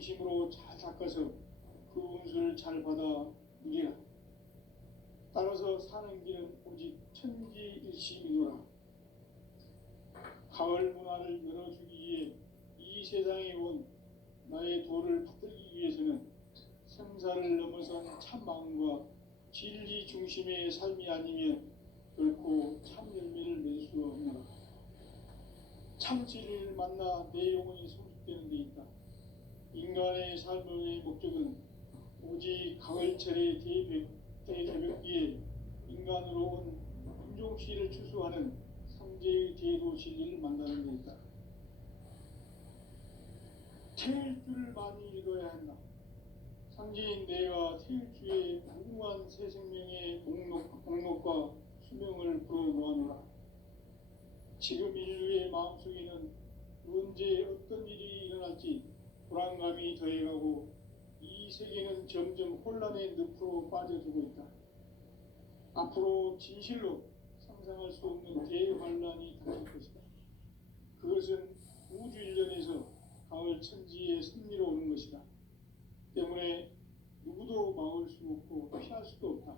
중심으로 잘 닦아서 그 운수를 잘 받아 누리라. 따라서 사는 길은 오직 천지일시이노라. 가을 문화를 열어주기 위해 이 세상에 온 나의 도를 받들기 위해서는 생사를 넘어선 참 마음과 진리 중심의 삶이 아니면 결코 참 열매를 맺을 수 없노라. 참 진리를 만나 내 영혼이 성숙되는 데 있다. 인간의 삶의 목적은 오직 가을철의 대개벽기에 인간으로 온 품종씨를 추수하는 삼재의 제도 진리를 만나는 데 있다. 태일주를 많이 읽어야 한다. 상제인 내가 태일주의 무궁한 새 생명의 목록과 수명을 불어놓아노라. 지금 인류의 마음속에는 언제 어떤 일이 일어날지 불안감이 더해가고 이 세계는 점점 혼란의 늪으로 빠져들고 있다. 앞으로 진실로 상상할 수 없는 대환란이 닥칠 것이다. 그것은 우주 일련에서 가을 천지의 섭리로 오는 것이다. 때문에 누구도 막을 수 없고 피할 수도 없다.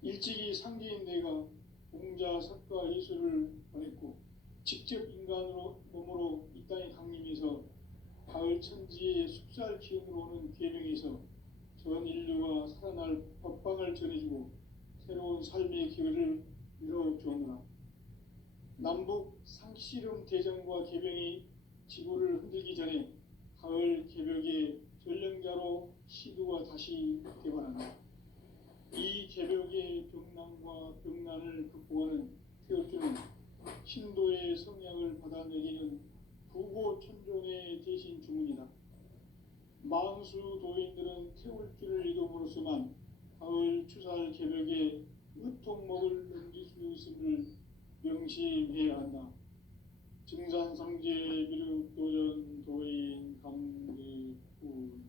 일찍이 상제인 내가 공자, 석가, 예수를 보냈고 직접 인간으로 몸으로 이 땅에 강림해서 가을 천지의 숙살 기운으로 오는 계명에서 전 인류가 살아날 법방을 전해주고 새로운 삶의 기회를 열어주었노라. 남북 상씨름 대전과 계병이 지구를 흔들기 전에 가을 개벽의 전령자로 시두가 다시 개발한다. 이 개벽의 병난과 병난을 극복하는 태엽주는 신도의 성향을 받아내리는 부고천종의 대신 주문이다. 만수 도인들은 태울주를 이름으로서만 가을 추살 개벽에 의통목을 넘길 수 있음을 명심해야 한다. 증산상제 미륵도전 도인 강대군.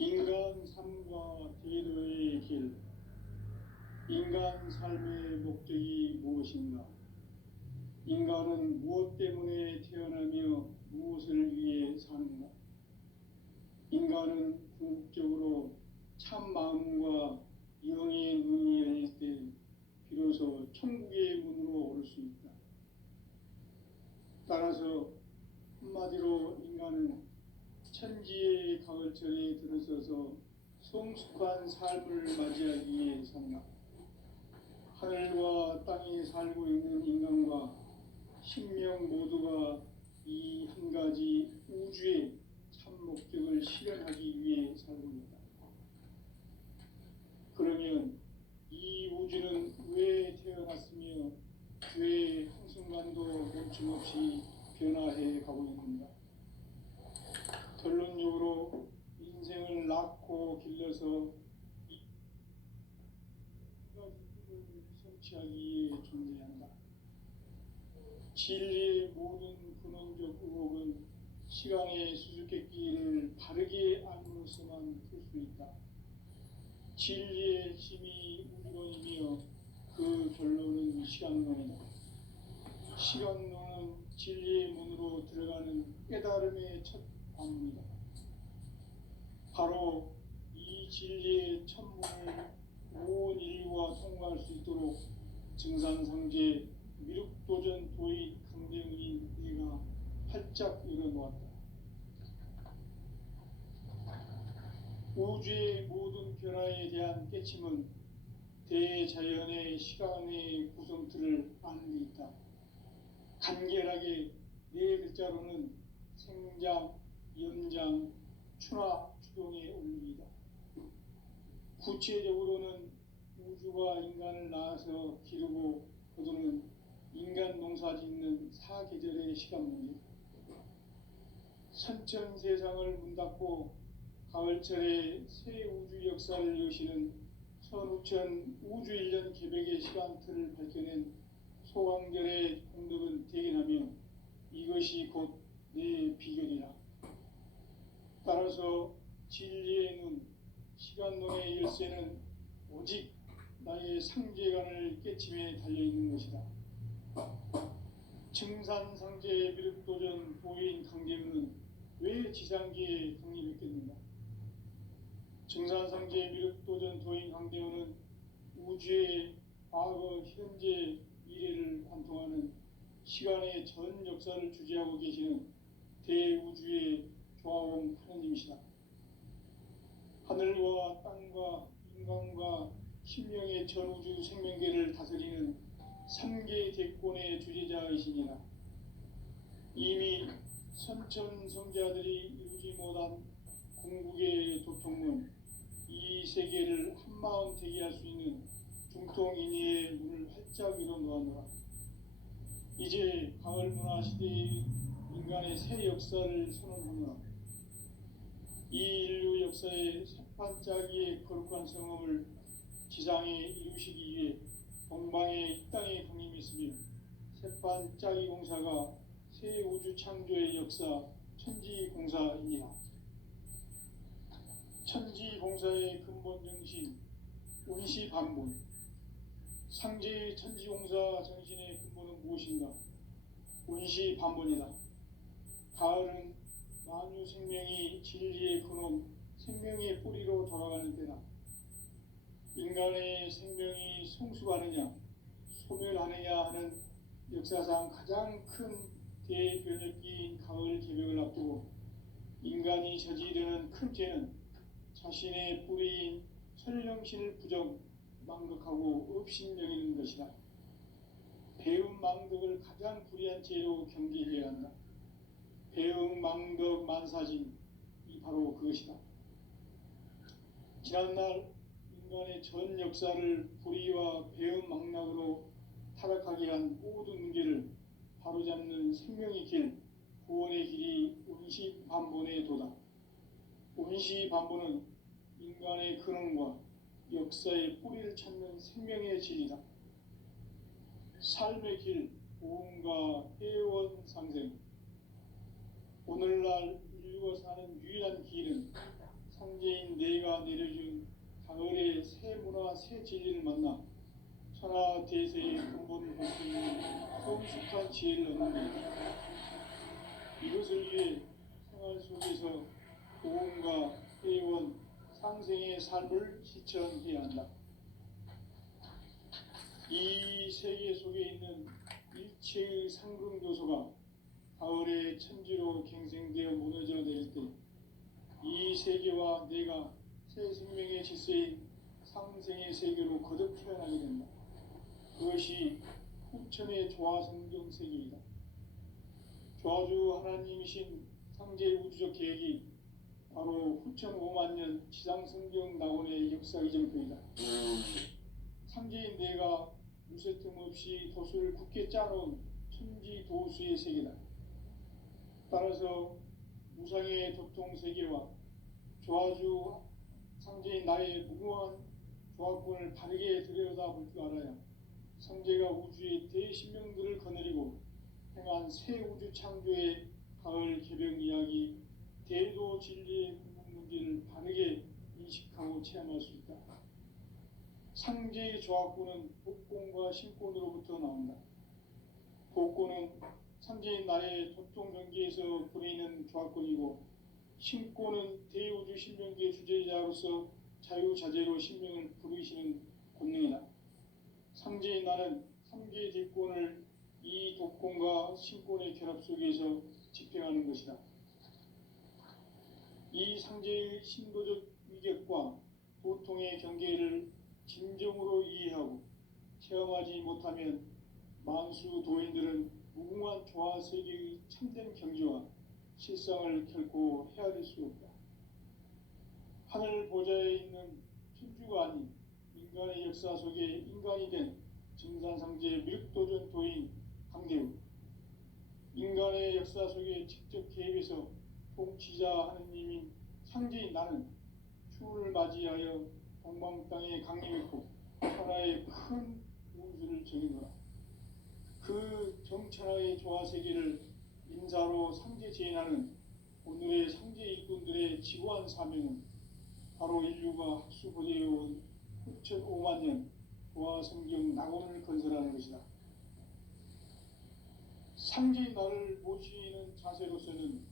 인간 삶과 대도의 길. 인간 삶의 목적이 무엇인가? 인간은 무엇 때문에 태어나며 무엇을 위해 사는가? 인간은 궁극적으로 참 마음과 영의 눈이 열릴 때 비로소 천국의 문으로 오를 수 있다. 따라서 한마디로 인간은 천지의 가을철에 들어서서 성숙한 삶을 맞이하기 위해 산다. 하늘과 땅에 살고 있는 인간과 신명 모두가 이 한 가지 우주의 참 목적을 실현하기 위해 살고 있다. 그러면 이 우주는 왜 태어났으며 왜 한순간도 멈춤없이 변화해 가고 있는가? 결론적으로 인생을 낳고 길러서 성취하기 위해 존재한다. 진리의 모든 근원적 의혹은 시간의 수수께끼를 바르게 알므로서만 풀 수 있다. 진리의 핵심이 우주론이며 그 결론은 시간론이다. 시간론은 진리의 문으로 들어가는 깨달음의 첫 관문이다. 바로 이 진리의 천문을 온 인류가 통과할 수 있도록 증산상제 미륵도전 도의 강대문인 내가 활짝 열어놓았다. 우주의 모든 변화에 대한 깨침은 대자연의 시간의 구성틀을 아는 데 있다. 간결하게 네 글자로는 생장, 연장, 추나, 추동의 원리이다. 구체적으로는 우주가 인간을 낳아서 기르고 거두는 인간 농사 짓는 사계절의 시간 문제. 선천 세상을 문 닫고 가을철에 새 우주 역사를 여시는 선우천 우주 1년 개벽의 시간틀을 밝혀낸 소강절의 공덕은 대견하며 이것이 곧 내 비결이라. 따라서 진리의 눈, 시간론의 열쇠는 오직 나의 상제간을 깨침에 달려있는 것이다. 증산상제 미륵도전 도인 강대우는 왜 지상계에 강림했겠는가? 증산상제 미륵도전 도인 강대우는 우주의 과거, 현재, 미래를 관통하는 시간의 전 역사를 주재하고 계시는 대우주의 조화원 하느님이시다. 하늘과 땅과 인간과 신명의 전우주 생명계를 다스리는 3개 대권의 주재자이시니라. 이미 선천성자들이 이루지 못한 궁극의 도통문, 이 세계를 한마음 되게 할 수 있는 중통인의의 문을 활짝 열어 놓았노라. 이제 가을문화 시대의 인간의 새 역사를 선언하노라. 이 인류 역사의 새반짝이의 거룩한 성험을 지상에 이루시기 위해 동방의 이 땅에 강림했으며 새반짝이 공사가 새 우주 창조의 역사 천지공사이니라. 천지공사의 근본 정신 운시반본, 상제의 천지공사 정신의 근본은 무엇인가? 운시반본이다. 가을은 만유 생명이 진리의 근원, 생명의 뿌리로 돌아가는 때다. 인간의 생명이 성숙하느냐, 소멸하느냐 하는 역사상 가장 큰 대변혁기인 가을 개벽을 앞두고 인간이 저지르는 큰 죄는 자신의 뿌리인 설령신을 부정, 망극하고 업신여기는 것이다. 배움 망덕을 가장 불의한 죄로 경계해야 한다. 배움 망덕 만사짐이 바로 그것이다. 지난날 인간의 전 역사를 불의와 배움 망락으로 타락하게 한 모든 문제를 바로잡는 생명의 길, 구원의 길이 운시반본의 도다. 운시반본은 인간의 근원과 역사의 뿌리를 찾는 생명의 진리다. 삶의 길, 보험과 회원 상생. 오늘날 인류가 사는 유일한 길은 상제인 내가 내려준 가을의 새 문화, 새 진리를 만나 천하 대세의 근본을 볼 수 있는 성숙한 지혜를 얻는 것이다. 이것을 위해 생활 속에서 보험과 회원, 상생의 삶을 실천해야 한다. 이 세계 속에 있는 일체의 상승 요소가 가을의 천지로 갱생되어 무너져 내릴 때 이 세계와 내가 새 생명의 질서인 상생의 세계로 거듭 태어나게 된다. 그것이 후천의 조화성경 세계이다. 조화주 하나님이신 상제 우주적 계획이 바로 후천 5만 년 지상성경 낙원의 역사 이정표이다. 상제인 내가 무쇠틈 없이 도수를 굳게 짜놓은 천지도수의 세계다. 따라서 무상의 도통 세계와 조화주 상제인 나의 무궁한 조화권을 바르게 들여다볼 줄 알아야 상제가 우주의 대신명들을 거느리고 행한 새 우주 창조의 가을 개벽 이야기, 대도 진리의 근본 문제를 바르게 인식하고 체험할 수 있다. 상제의 조화권은 복권과 신권으로부터 나온다. 복권은 상제인 나의 도통 경계에서 부리는 조화권이고, 신권은 대우주 신명계 주제자로서 자유자재로 신명을 부르시는 권능이다. 상제인 나는 3개 대권을 이 독권과 신권의 결합 속에서 집행하는 것이다. 이 상제의 신도적 위격과 도통의 경계를 진정으로 이해하고 체험하지 못하면 만수 도인들은 무궁한 조화 세계의 참된 경지와 실상을 결코 헤아릴 수 없다. 하늘 보좌에 있는 천주가 아닌 인간의 역사 속에 인간이 된 증산상제 미륵도전 도인 강대우, 인간의 역사 속에 직접 개입해서 통치자 하느님인 상제인 나는 추운을 맞이하여 동방 땅에 강림했고 천하의 큰 운수를 정해노라. 그 정천하의 조화 세계를 인사로 상제 제인하는 오늘의 상제 일꾼들의 지고한 사명은 바로 인류가 학수고대해온 후천 5만 년 보아 성경 낙원을 건설하는 것이다. 상제의 나를 모시는 자세로서는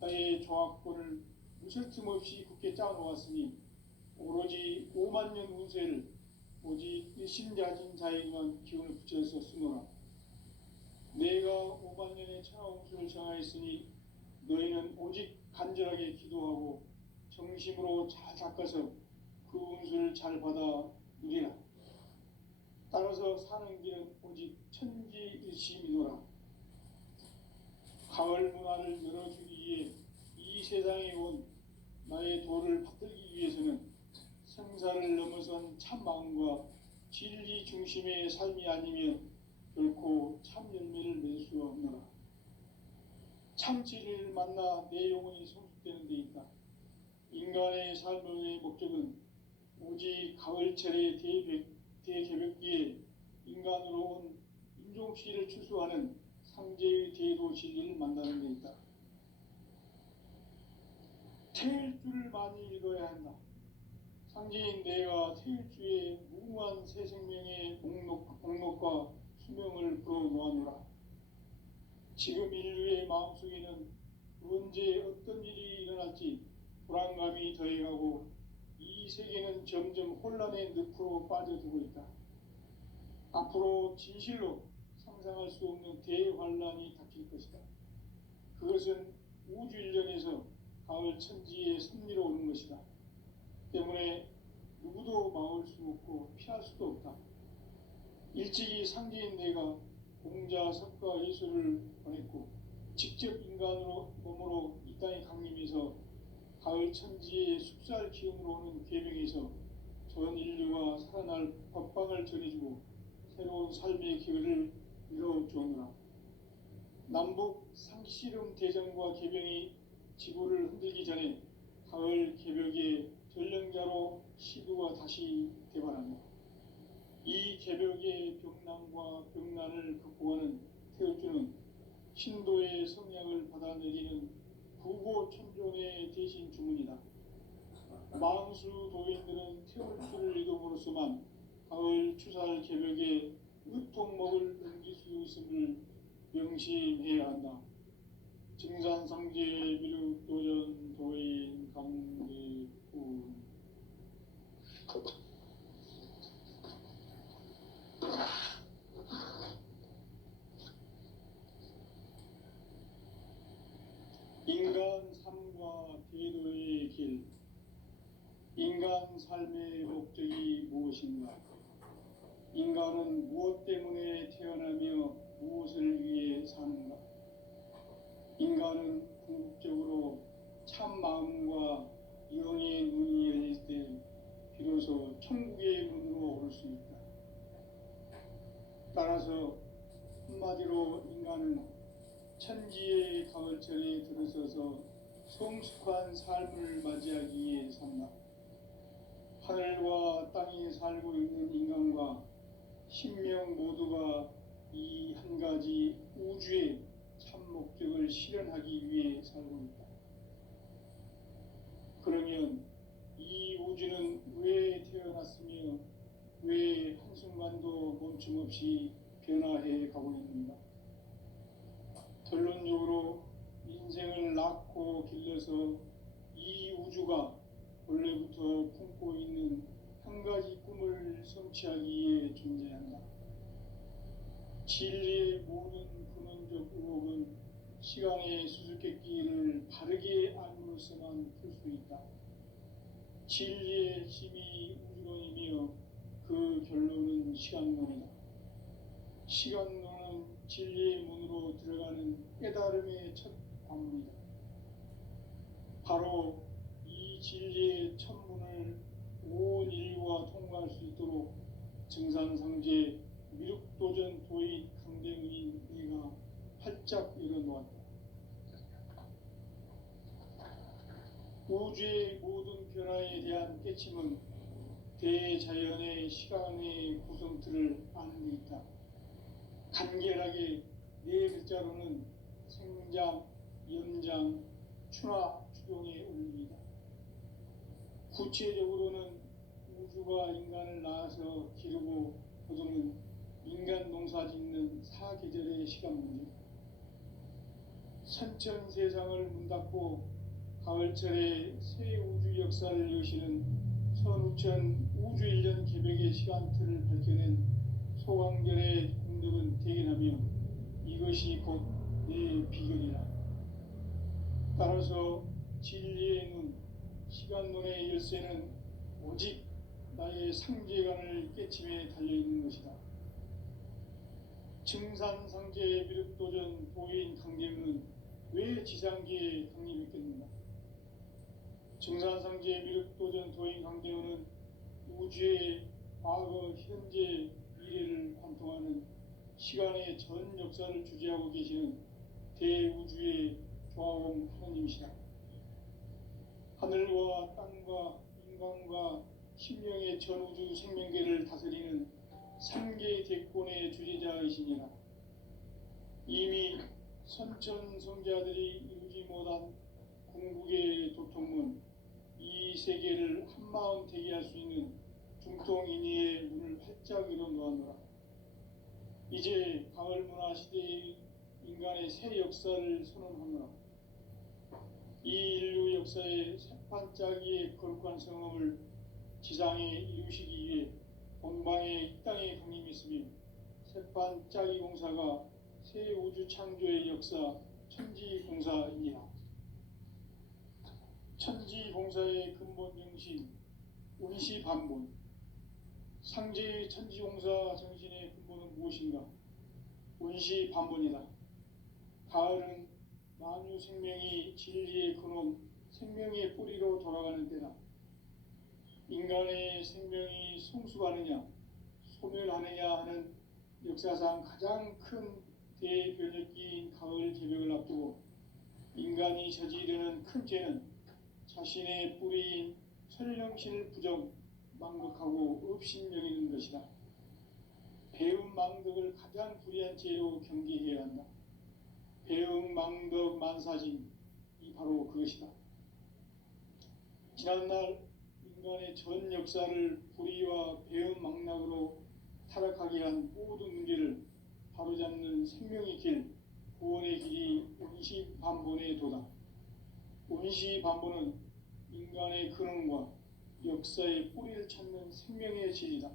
나의 조합권을 무설 틈 없이 굳게 짜놓았으니 오로지 5만 년 운세를 오직 일심자진 자에게만 기운을 붙여서 쓰노라. 내가 5만 년의 천하운수를 정하였으니 너희는 오직 간절하게 기도하고 정심으로 잘 닦아서 그 운수를 잘 받아 누리라. 따라서 사는 길은 오직 천지일심이노라. 가을 문화를 열어주기 위해 이 세상에 온 나의 도를 받들기 위해서는 생사를 넘어선 참 마음과 진리 중심의 삶이 아니면 결코 참 열매를 맺을 수 없노라. 참 진리를 만나 내 영혼이 성숙되는 데 있다. 인간의 삶의 목적은 오직 가을철의 대개벽기에 인간으로 온 인종씨를 추수하는 상제의 대도 진리를 만나는 데 있다. 태일주를 많이 읽어야 한다. 상제인 내가 태일주의 무궁한 새 생명의 목록과 수명을 불어놓아노라. 지금 인류의 마음속에는 언제 어떤 일이 일어날지 불안감이 더해가고 이 세계는 점점 혼란의 늪으로 빠져들고 있다. 앞으로 진실로 상상할 수 없는 대환란이 닥칠 것이다. 그것은 우주 일련에서 가을 천지의 섭리로 오는 것이다. 때문에 누구도 막을 수 없고 피할 수도 없다. 일찍이 상제인 내가 공자, 석가, 예수를 보냈고 직접 인간으로 몸으로 이 땅에 강림해서 가을 천지의 숲살 기운으로 오는 계명에서 전 인류가 살아날 법방을 전해주고 새로운 삶의 기회를 이뤄주었노라. 남북 상씨름 대전과 계병이 지구를 흔들기 전에 가을 개벽의 전령자로 시두가 다시 대발한다. 이 개벽의 병난과 병난을 극복하는 태울주는 신도의 성향을 받아내리는 부고천존의 대신 주문이다. 망수 도인들은 태울주를 읽음으로써만 가을 추살 개벽의 의통목을 넘길 수 있음을 명심해야 한다. 증산상제 미륵도전 도인 강대군. 인간 삶과 대도의 길. 인간 삶의 목적이 무엇인가? 인간은 무엇 때문에 태어나며 무엇을 위해 사는가? 인간은 궁극적으로 참 마음과 영의 눈이 열릴 때 비로소 천국의 문으로 오를 수 있다. 따라서 한마디로 인간은 천지의 가을철에 들어서서 성숙한 삶을 맞이하기 위해 산다. 하늘과 땅에 살고 있는 인간과 신명 모두가 이 한 가지 우주의 참 목적을 실현하기 위해 살고 있다. 그러면 이 우주는 왜 태어났으며 왜 한순간도 멈춤없이 변화해 가고 있는가? 결론적으로 인생을 낳고 길러서 이 우주가 원래부터 품고 있는 한 가지 꿈을 성취하기 위해 존재한다. 진리의 모든 근원적 의혹은 시간의 수수께끼를 바르게 알므로써만 풀 수 있다. 진리의 힘이 우주론이며 그 결론은 시간론이다. 시간론은 진리의 문으로 들어가는 깨달음의 첫 관문이다. 바로 이 진리의 첫문을 온 인류가 통과할 수 있도록 증산상제 미륵도전 도의 강대문인 내가 활짝 열어놓았다. 우주의 모든 변화에 대한 깨침은 대자연의 시간의 구성틀을 아는 데 있다. 간결하게 네 글자로는 생장, 연장, 추나 추동의 원리이다. 구체적으로는 우주가 인간을 낳아서 기르고 거두는 인간 농사 짓는 사계절의 시간 문제, 선천 세상을 문 닫고 가을철에 새 우주 역사를 여시는 선우천 우주일년 개벽의 시간틀을 밝혀낸 소강결의 공덕은 대견하며 이것이 곧 내 비결이라. 따라서 진리의 눈, 시간론의 열쇠는 오직 나의 상제관을 깨침에 달려있는 것이다. 증산상제 미륵도전 도인 강대우는 왜 지상계에 강림했겠는가? 증산상제 미륵도전 도인 강대우는 우주의 과거, 현재, 미래를 관통하는 시간의 전 역사를 주재하고 계시는 대우주의 조화원 하나님이시다. 하늘과 땅과 인간과 신명의 전우주 생명계를 다스리는 삼계 대권의 주재자이시니라. 이미 선천성자들이 이루지 못한 궁극의 도통문, 이 세계를 한마음 되게 할 수 있는 중통인의의 문을 활짝 열어 놓았노라. 이제 가을 문화 시대의 인간의 새 역사를 선언하노라. 이 인류 역사의 새반짝이의 거룩한 성험을 지상에 이루시기 위해 동방의 이 땅에 강림했으며 새반짝이 공사가 새 우주 창조의 역사 천지공사이니라. 천지공사의 근본 정신 운시반본, 상제의 천지공사 정신의 근본은 무엇인가? 운시반본이다. 가을은 만유 생명이 진리의 근원, 생명의 뿌리로 돌아가는 때다. 인간의 생명이 성숙하느냐, 소멸하느냐 하는 역사상 가장 큰 대변혁기인 가을 개벽을 앞두고 인간이 저지르는 큰 죄는 자신의 뿌리인 설령신을 부정, 망덕하고 업신여기는 것이다. 배움 망덕을 가장 불의한 죄로 경계해야 한다. 배움 망덕 만사진, 이 바로 그것이다. 지난날 인간의 전 역사를 불의와 배움 망락으로 타락하게 한 모든 문제를 바로잡는 생명의 길, 구원의 길이 운시반본의 도다. 운시반본은 인간의 근원과 역사의 뿌리를 찾는 생명의 진리다.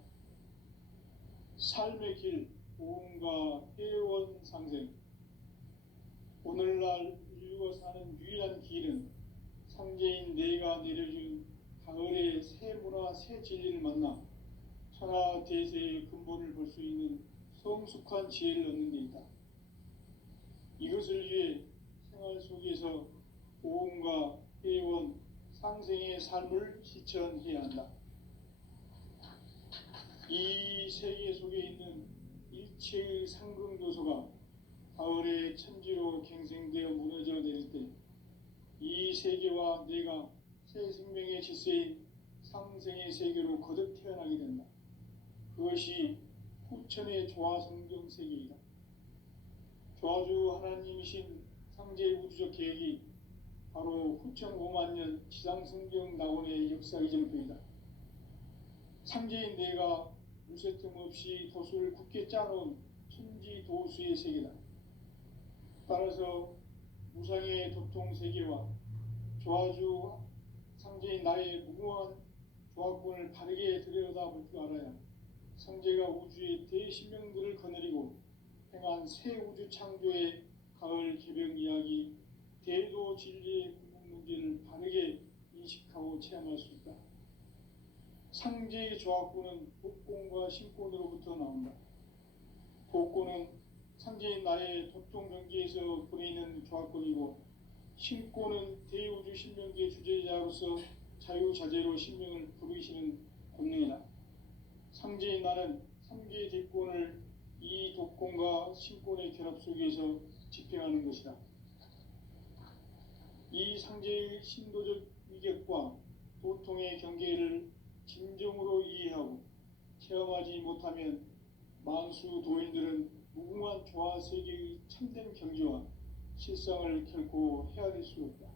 삶의 길, 보험과 회원 상생. 오늘날 인류가 사는 유일한 길은 상제인 내가 내려준 가을의 새 문화, 새 진리를 만나 천하 대세의 근본을 볼 수 있는 성숙한 지혜를 얻는 데 있다. 이것을 위해 생활 속에서 보험과 회원, 상생의 삶을 실천해야 한다. 이 세계 속에 있는 일체의 상금도서가 가을의 천지로 갱생되어 무너져 내릴 때 이 세계와 내가 새 생명의 질서인 상생의 세계로 거듭 태어나게 된다. 그것이 후천의 조화성경 세계이다. 조화주 하나님이신 상제의 우주적 계획이 바로 후천 5만 년 지상성경 낙원의 역사 이정표이다. 상제인 내가 무쇠틈 없이 도수를 굳게 짜놓은 천지도수의 세계다. 따라서 무상의 도통 세계와 조화주 상제인 나의 무궁한 조화권을 바르게 들여다볼 줄 알아야 상제가 우주의 대신명들을 거느리고 행한 새 우주 창조의 가을 개벽 이야기, 대도 진리의 궁극 문제를 바르게 인식하고 체험할 수 있다. 상제의 조화권은 복권과 신권으로부터 나온다. 복권은 상제인 나의 도통 경계에서 보내는 조화권이고, 신권은 대우주 신명계 주제자로서 자유자재로 신명을 부르시는 권능이다. 상제인 나는 3개의 대권을 이 독권과 신권의 결합 속에서 집행하는 것이다. 이 상제의 신도적 위격과 도통의 경계를 진정으로 이해하고 체험하지 못하면 만수 도인들은 무궁한 조화 세계의 참된 경지와 실상을 결코 헤아릴 수 없다.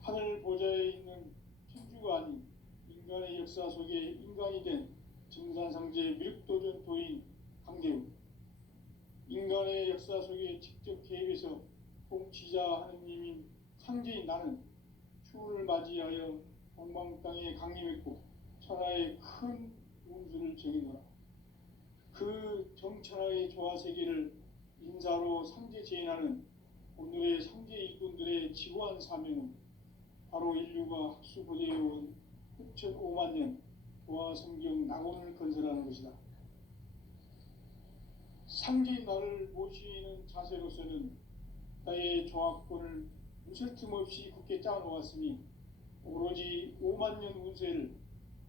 하늘 보좌에 있는 천주가 아닌 인간의 역사 속에 인간이 된 증산상제 미륵도전 도인 강대우, 인간의 역사 속에 직접 개입해서 통치자 하느님인 상제인 나는 추운을 맞이하여 동방 땅에 강림했고 천하의 큰 운수를 정해놓아 그 정천하의 조화세계를 인사로 상제 제인하는 오늘의 상제 일꾼들의 지고한 사명은 바로 인류가 학수고대해온 6,500만 년 조화성경 낙원을 건설하는 것이다. 상제인 나를 모시는 자세로서는 나의 조합권을 무슨 틈없이 굳게 짜놓았으니 오로지 5만 년 운세를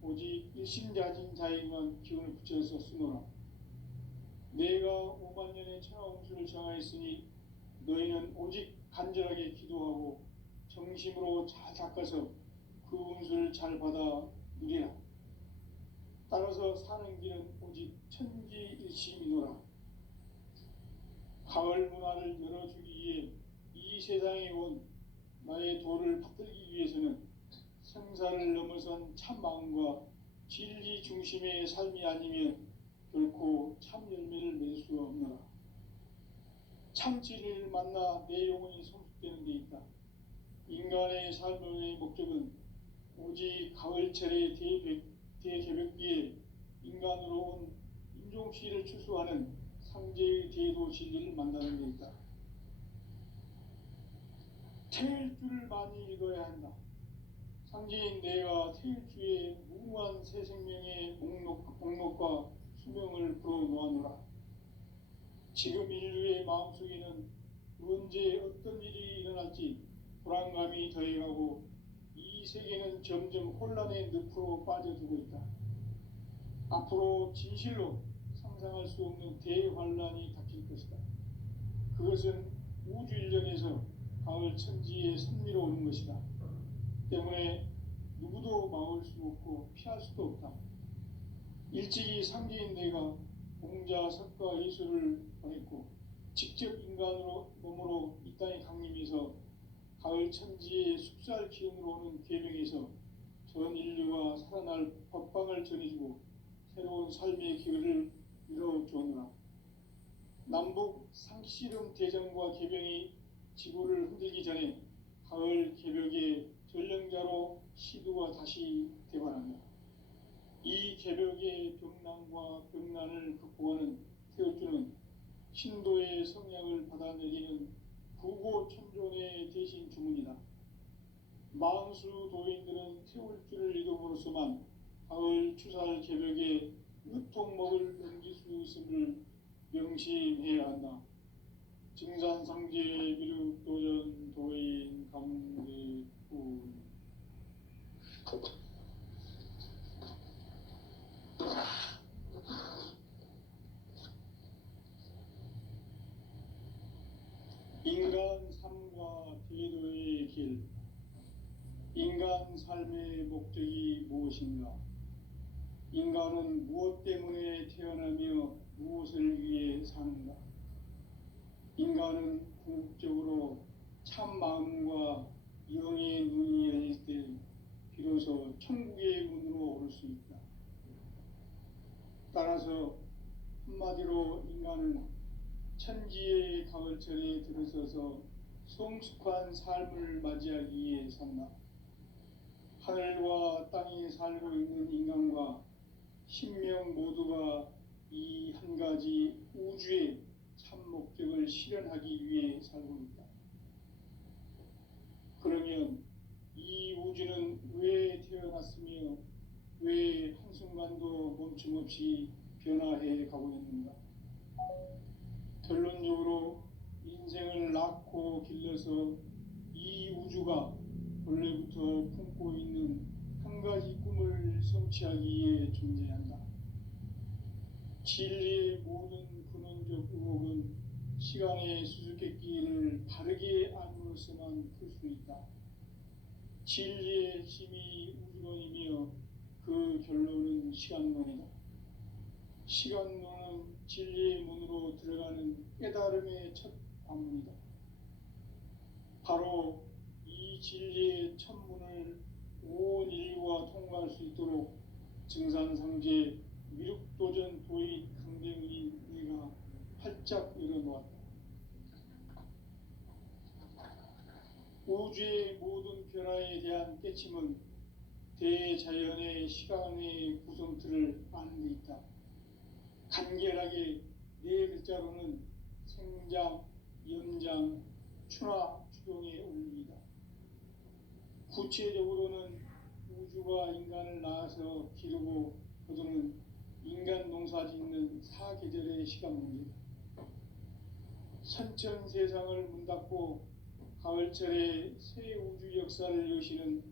오직 일심자진 자에게만 기운을 붙여서 쓰노라. 내가 5만 년의 천하운수를 정하였으니 너희는 오직 간절하게 기도하고 정심으로 잘 닦아서 그 운수를 잘 받아 누리라. 따라서 사는 길은 오직 천지일심이노라. 가을 문화를 열어주기 위해 이 세상에 온 나의 도를 받들기 위해서는 생사를 넘어선 참 마음과 진리 중심의 삶이 아니면 결코 참 열매를 맺을 수가 없노라. 참 진리를 만나 내 영혼이 성숙되는 데 있다. 인간의 삶의 목적은 오직 가을철의 대개벽기에 인간으로 온 인종시를 추수하는 상제의 대도 진리를 만나는 데 있다. 태일주를 많이 읽어야 한다. 상제인 내가 태일주의 무궁한 새 생명의 목록과 수명을 불어놓아노라. 지금 인류의 마음속에는 언제 어떤 일이 일어날지 불안감이 더해가고 이 세계는 점점 혼란의 늪으로 빠져들고 있다. 앞으로 진실로 상상할 수 없는 대환란이 닥칠 것이다. 그것은 우주 일전에서 가을 천지의 섭리로 오는 것이다. 때문에 누구도 막을 수 없고 피할 수도 없다. 일찍이 상제인 내가 공자, 석가, 예수를 보냈고 직접 인간으로 몸으로 이 땅에 강림해서 가을 천지의 숲살 기운으로 오는 계명에서 전 인류가 살아날 법방을 전해주고 새로운 삶의 기회를 이뤄주었노라. 남북 상씨름 대전과 개병이 지구를 흔들기 전에 가을 개벽의 전령자로 시두가 다시 대관한다. 이 개벽의 병난과 병난을 극복하는 태울주는 신도의 성향을 받아내리는 부고천존의 대신 주문이다. 만수 도인들은 태울주를 이름으로서만 가을 추살 개벽의 으통목을 넘길 수 있음을 명심해야 한다. 증산상제 미륵도전 도인 강대훈. 인간 삶과 대도의 길. 인간 삶의 목적이 무엇인가? 인간은 무엇 때문에 태어나며 무엇을 위해 사는가? 인간은 궁극적으로 참 마음과 영의 눈이 열릴 때 비로소 천국의 문으로 오를 수 있다. 따라서 한마디로 인간은 천지의 가을철에 들어서서 성숙한 삶을 맞이하기 위해 산다. 하늘과 땅에 살고 있는 인간과 신명 모두가 이 한 가지 우주의 참 목적을 실현하기 위해 살고 있다. 그러면 이 우주는 왜 태어났으며 왜 한순간도 멈춤없이 변화해 가고 있는가? 결론적으로 인생을 낳고 길러서 이 우주가 원래부터 품고 있는 한 가지 꿈을 성취하기 위해 존재한다. 진리의 모든 근원적 의혹은 시간의 수수께끼를 바르게 알므로서만 풀 수 있다. 진리의 힘이 우주론이며 그 결론은 시간론이다. 시간론은 진리의 문으로 들어가는 깨달음의 첫 관문이다. 바로 이 진리의 첫 문을 온 인류가 통과할 수 있도록 증산상제 미륵도전 도인 강대문이 내가 활짝 열어놓았다. 우주의 모든 변화에 대한 깨침은 대자연의 시간의 구성틀을 아는 데 있다. 간결하게 네 글자로는 생장, 연장, 추나 추동의 원리이다. 구체적으로는 우주가 인간을 낳아서 기르고 거두는 인간 농사 짓는 사계절의 시간 문제다. 선천 세상을 문 닫고 가을철에 새 우주 역사를 여시는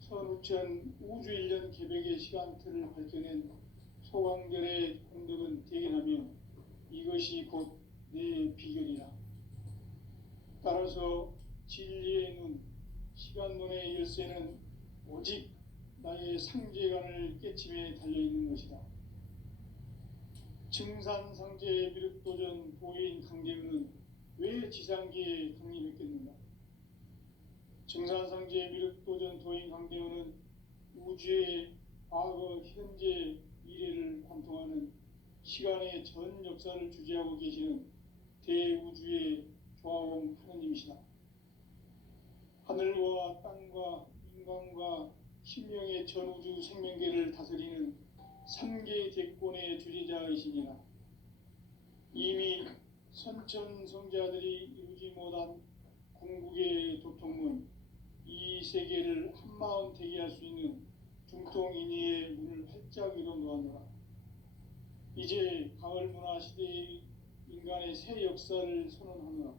선우천 우주 1년 개백의 시간틀을 밝혀낸 소강들의 공덕은 대견하며 이것이 곧 내 비결이라. 따라서 진리의 눈, 시간론의 열쇠는 오직 나의 상제관을 깨침에 달려있는 것이다. 증산상제 미륵도전 도인 강대문은 왜 지상계에 강림했겠는가? 증산상제 미륵도전 도인 강대문은 우주의 과거, 현재, 미래를 관통하는 시간의 전 역사를 주재하고 계시는 대우주의 조화공 하느님이시다. 하늘과 땅과 인간과 신명의 전우주 생명계를 다스리는 3개 대권의 주재자이시니라. 이미 선천성자들이 이루지 못한 궁극의 도통문, 이 세계를 한마음 되게 할 수 있는 중통인의의 문을 활짝 열어놓았노라. 이제 가을 문화 시대의 인간의 새 역사를 선언하노라.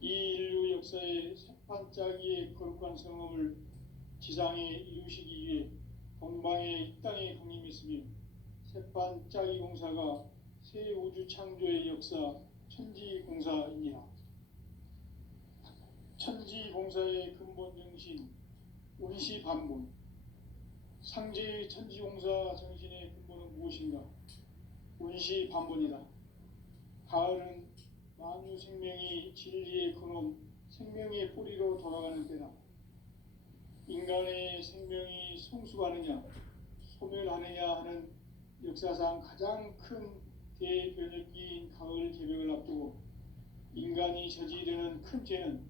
이 인류 역사의 새반짝이의 거룩한 성험을 지상에 이루시기 위해 동방의 이 땅에 강림했으며 새반짝이 공사가 새 우주 창조의 역사 천지공사이니라. 천지공사의 근본 정신 운시반본. 상제의 천지공사 정신의 근본은 무엇인가? 운시반본이다. 가을은 만유 생명이 진리의 근원, 생명의 뿌리로 돌아가는 때다. 인간의 생명이 성숙하느냐, 소멸하느냐 하는 역사상 가장 큰 대변혁기인 가을 개벽을 앞두고 인간이 저지르는 큰 죄는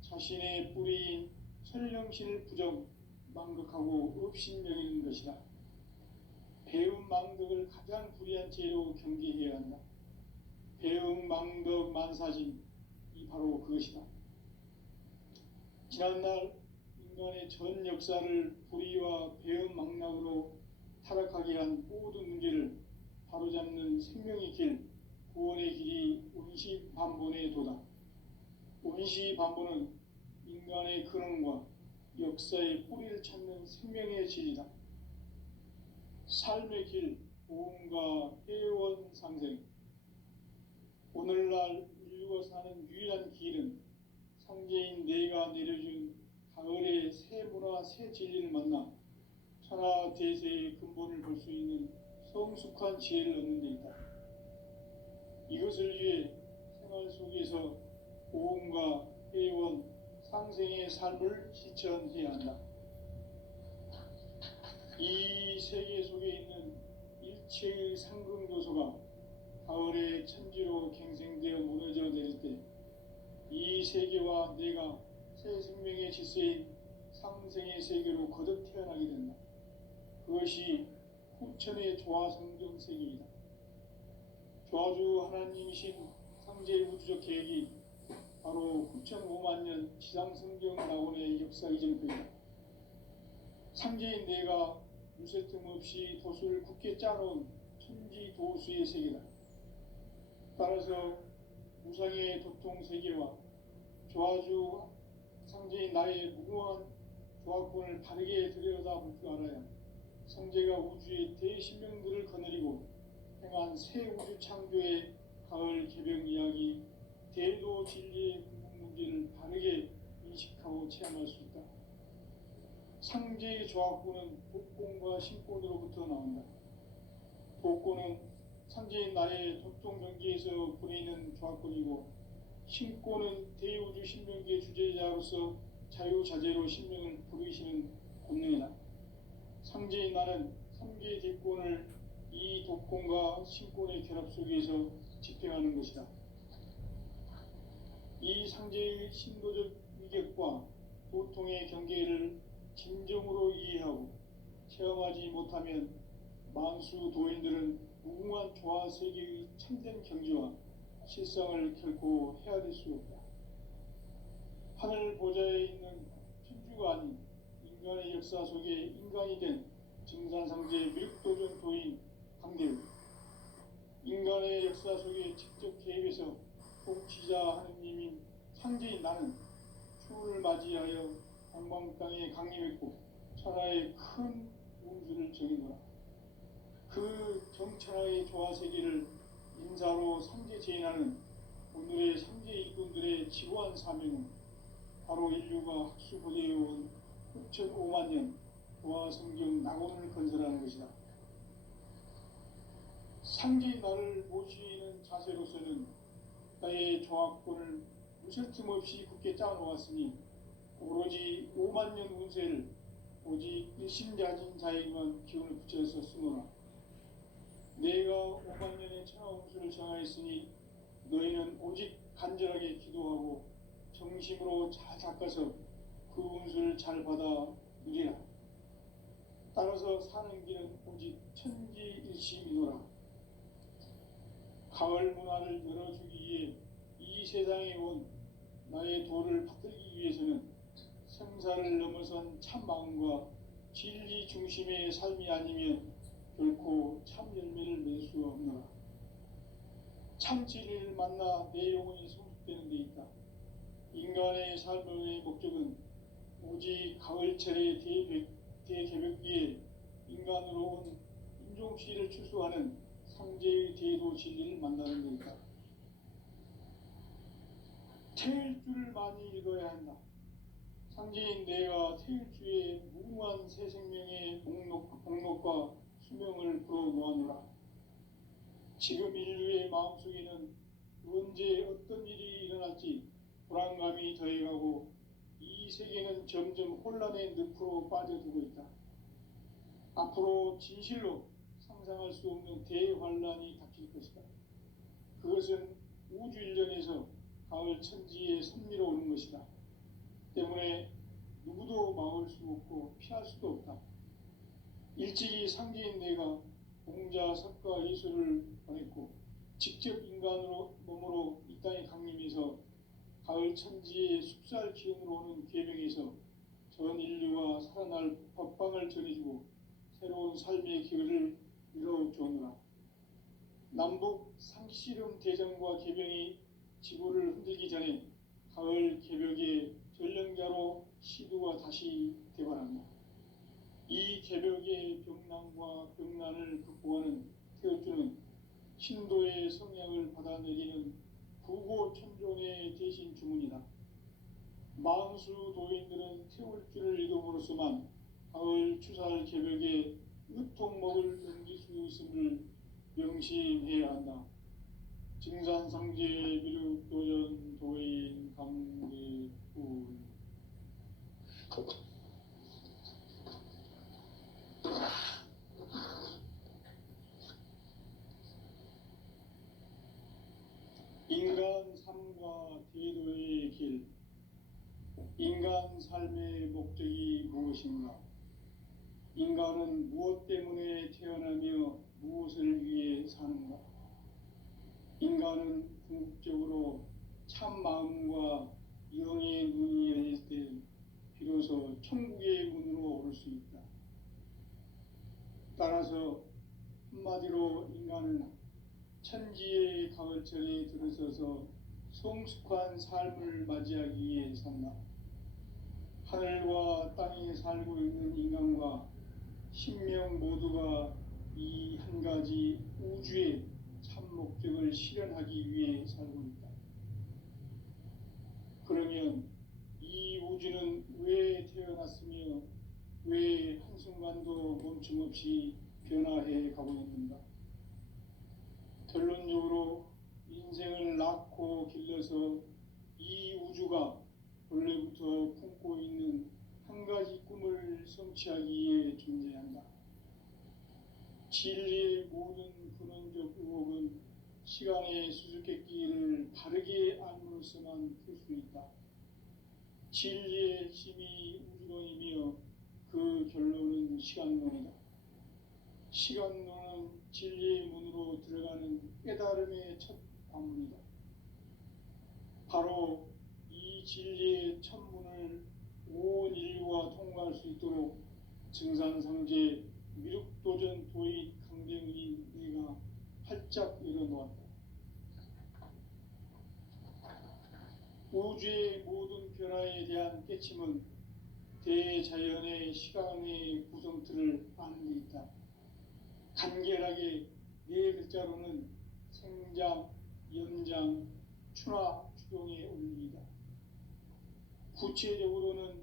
자신의 뿌리인 설령신을 부정, 망극하고 업신여기는 것이다. 배움 망덕을 가장 불의한 죄로 경계해야 한다. 배움 망덕 만사진, 이 바로 그것이다. 지난날 인간의 전 역사를 불의와 배움 망락으로 타락하게 한 모든 문제를 바로잡는 생명의 길, 구원의 길이 운시반본의 도다. 운시반본은 인간의 근원과 역사의 뿌리를 찾는 생명의 진리다. 삶의 길, 보험과 회원 상생. 오늘날 인류가 사는 유일한 길은 상제인 내가 내려준 가을의 새 문화, 새 진리를 만나 천하 대세의 근본을 볼 수 있는 성숙한 지혜를 얻는 데 있다. 이것을 위해 생활 속에서 보험과 회원, 상생의 삶을 실천해야 한다. 이 세계 속에 있는 일체의 상승요소가 가을의 천지로 갱생되어 무너져 내릴 때 이 세계와 내가 새 생명의 질서인 상생의 세계로 거듭 태어나게 된다. 그것이 후천의 조화성경 세계이다. 조화주 하나님이신 상제의 우주적 계획이 바로 후천 5만 년 지상성경 낙원의 역사 이전표이다. 상제인 내가 무쇠 틈 없이 도수를 굳게 짜놓은 천지 도수의 세계다. 따라서 무상의 도통 세계와 조화주 상제인 나의 무궁한 조화권을 바르게 들여다볼 줄 알아야 상제가 우주의 대신명들을 거느리고 행한 새 우주 창조의 가을 개벽 이야기, 대도 진리의 궁극 문제를 바르게 인식하고 체험할 수 있다. 상제의 조화권은 복권과 신권으로부터 나온다. 복권은 상제인 나의 도통 경계에서 보내는 조화권이고, 신권은 대우주 신명기의 주제자로서 자유자재로 신명을 부르시는 권능이다. 상제인 나는 3개 대권을 이 독권과 신권의 결합 속에서 집행하는 것이다. 이 상제의 신도적 위격과 도통의 경계를 진정으로 이해하고 체험하지 못하면 만수 도인들은 무궁한 조화 세계의 참된 경지와 실상을 결코 헤아릴 수 없다. 하늘 보좌에 있는 천주가 아닌 인간의 역사 속에 인간이 된 증산상제 밀도전 도인 강대우, 인간의 역사 속에 직접 개입해서 통치자 하느님인 상제인 나는 추운을 맞이하여 방방 땅에 강림했고 천하의 큰 운수를 정해놓아 그 정천하의 조화세계를 인사로 상제 제인하는 오늘의 상제 일꾼들의 지고한 사명은 바로 인류가 학수고대해온 6,500만 년 조화성경 낙원을 건설하는 것이다. 상제인 나를 모시는 자세로서는 나의 조합권을 무슨 틈없이 굳게 짜놓았으니 오로지 5만 년 운세를 오직 일심자진 자에게만 기운을 붙여서 쓰노라. 내가 5만 년의 천하 운수를 정하였으니 너희는 오직 간절하게 기도하고 정심으로 잘 닦아서 그 운수를 잘 받아 누리라. 따라서 사는 길은 오직 천지일심이노라. 가을 문화를 열어주기 위해 이 세상에 온 나의 도를 받들기 위해서는 생사를 넘어선 참 마음과 진리 중심의 삶이 아니면 결코 참 열매를 맺을 수 없노라. 참 진리를 만나 내 영혼이 성숙되는 데 있다. 인간의 삶의 목적은 오직 가을철의 대개벽기에 인간으로 온 인종시를 출소하는 상제의 대도 진리를 만나는 데 있다. 태일주를 많이 읽어야 한다. 상제인 내가 태일주의 무궁한 새 생명의 목록과 수명을 불어놓아노라. 지금 인류의 마음속에는 언제 어떤 일이 일어날지 불안감이 더해가고 이 세계는 점점 혼란의 늪으로 빠져들고 있다. 앞으로 진실로 상상할 수 없는 대환란이 닥칠 것이다. 그것은 우주 일련에서 가을 천지에 선미로 오는 것이다. 때문에 누구도 막을 수 없고 피할 수도 없다. 일찍이 상제인 내가 공자, 석가, 예수를 보냈고 직접 인간으로 몸으로 이 땅에 강림해서 가을 천지의 숲살 기운으로 오는 계명에서 전 인류가 살아날 법방을 전해주고 새로운 삶의 기회를 이뤄주오노라. 남북 상씨름 대전과 계명이 지구를 흔들기 전에 가을 개벽의 전령자로 시두가 다시 대발한다. 이 개벽의 병난과 병난을 극복하는 태어주는 신도의 성향을 받아내리는 부고천종의 대신 주문이다. 만수 도인들은 태울주를 이름으로서만 가을 추살 개벽의 의통목을 넘길 수 있음을 명심해야 한다. 증산상제 미륵도전 도인 강대훈. 인간 삶과 대도의 길. 인간 삶의 목적이 무엇인가? 인간은 무엇 때문에 태어나며 무엇을 위해 사는가? 인간은 궁극적으로 참 마음과 영의 눈이 열릴 때 비로소 천국의 문으로 오를 수 있다. 따라서 한마디로 인간은 천지의 가을철에 들어서서 성숙한 삶을 맞이하기 위해 산다. 하늘과 땅에 살고 있는 인간과 신명 모두가 이 한 가지 우주의 참 목적을 실현하기 위해 살고 있다. 그러면 이 우주는 왜 태어났으며 왜 한순간도 멈춤없이 변화해 가고 있는가? 결론적으로 인생을 낳고 길러서 이 우주가 본래부터 품고 있는 한 가지 꿈을 성취하기 위해 존재한다. 진리의 모든 근원적 의혹은 시간의 수수께끼를 바르게 알므로써만 풀 수 있다. 진리의 핵심이 우주론이며 그 결론은 시간론이다. 시간론은 진리의 문으로 들어가는 깨달음의 첫 관문이다. 바로 이 진리의 첫 문을 온 인류가 통과할 수 있도록 증산상제 미륵도전 도인 강대문인 내가 활짝 열어놓았다. 우주의 모든 변화에 대한 깨침은 대자연의 시간의 구성틀을 아는 데 있다. 간결하게 네 글자로는 생장, 연장, 추나 추동의 원리이다. 구체적으로는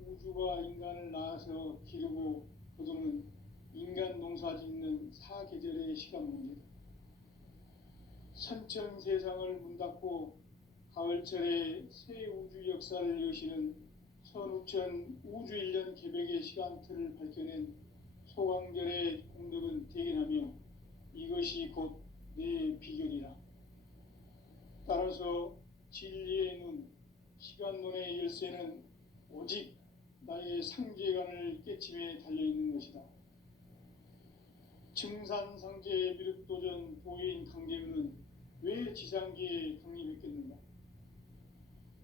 우주가 인간을 낳아서 기르고 거두는 인간 농사 짓는 사계절의 시간 문제다. 선천 세상을 문 닫고 가을철에 새 우주 역사를 여시는 선우천 우주 1년 개백의 시간틀을 밝혀낸 소강결의 공덕은 대견하며 이것이 곧 내 비결이라. 따라서 진리의 눈, 시간론의 열쇠는 오직 나의 상제관을 깨침에 달려있는 것이다. 증산상제 미륵도전 도인 강대문은 왜 지상계에 강림했겠는가?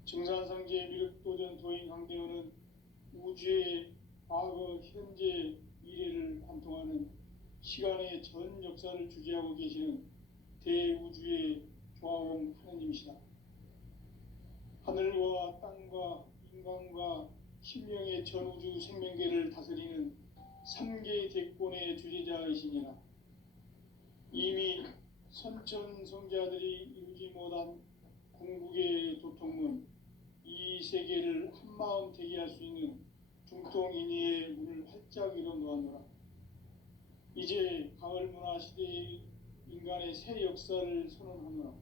증산상제 미륵도전 도인 강대문은 우주의 과거, 현재, 미래를 관통하는 시간의 전 역사를 주재하고 계시는 대우주의 조화원 하느님이시다. 하늘과 땅과 인간과 신명의 전우주 생명계를 다스리는 3개 대권의 주재자이시니라. 이미 선천성자들이 이루지 못한 궁극의 도통문, 이 세계를 한마음 되게 할 수 있는 중통인의의 문을 활짝 열어놓았노라. 이제 가을 문화 시대의 인간의 새 역사를 선언하노라.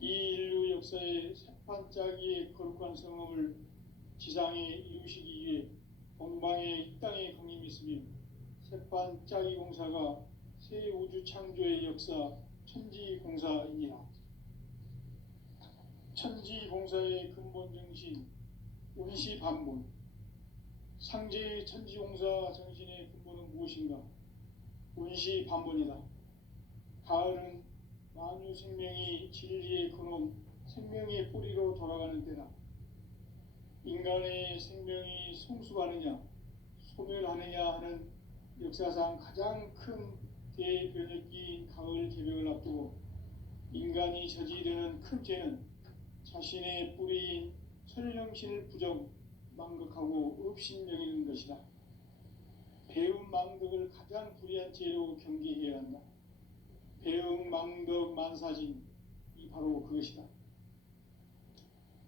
이 인류 역사의 새반짝이의 거룩한 성험을 지상에 이루시기 위해 동방의 이 땅에 강림했으며 새반짝이 공사가 새 우주 창조의 역사 천지공사이니라. 천지공사의 근본 정신 운시반본, 상제의 천지공사 정신의 근본은 무엇인가? 운시반본이다. 가을은 만유 생명이 진리의 근원, 생명의 뿌리로 돌아가는 때다. 인간의 생명이 성숙하느냐, 소멸하느냐 하는 역사상 가장 큰 대변혁기인 가을 개벽을 앞두고 인간이 저지르는 큰 죄는 자신의 뿌리인 설령신을 부정, 망극하고 업신여기는 것이다. 배움 망덕을 가장 불의한 죄로 경계해야 한다. 배움 망덕 만사진, 이 바로 그것이다.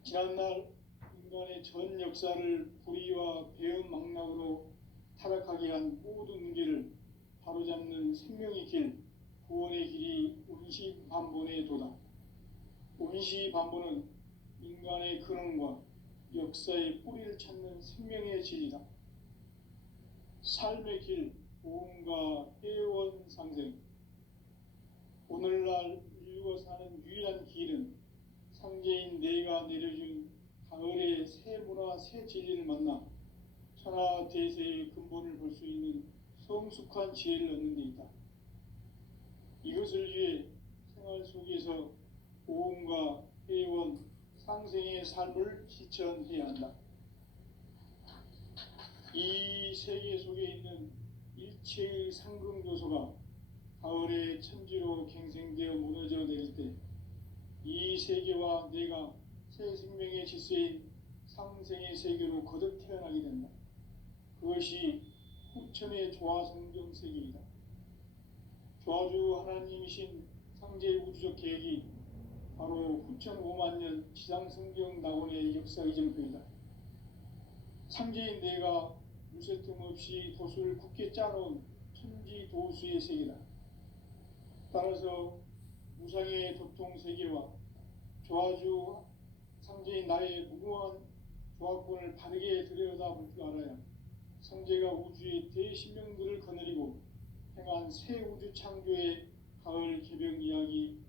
지난날 인간의 전 역사를 불의와 배움 망락으로 타락하게 한 모든 문제를 바로잡는 생명의 길, 구원의 길이 운시반본의 도다. 운시반본은 인간의 근원과 역사의 뿌리를 찾는 생명의 진리다. 삶의 길, 보험과 회원 상생. 오늘날 인류가 사는 유일한 길은 상제인 내가 내려준 가을의 새 문화, 새 진리를 만나 천하 대세의 근본을 볼 수 있는 성숙한 지혜를 얻는 데 있다. 이것을 위해 생활 속에서 보험과 회원, 상생의 삶을 실천해야 한다. 이 세계 속에 있는 일체의 상승조소가 가을의 천지로 갱생되어 무너져 내릴 때 이 세계와 내가 새 생명의 질서인 상생의 세계로 거듭 태어나게 된다. 그것이 후천의 조화성경 세계이다. 조화주 하나님이신 상제 우주적 계획이 바로 후천 5만 년 지상성경 낙원의 역사 이정표이다. 상제인 내가 무쇠틈 없이 도수를 굳게 짜놓은 천지 도수의 세계다. 따라서 무상의 도통 세계와 조화주 상제인 나의 무궁한 조합권을 바르게 들여다볼 줄 알아야 성제가 우주의 대신명들을 거느리고 행한 새 우주 창조의 가을 개벽 이야기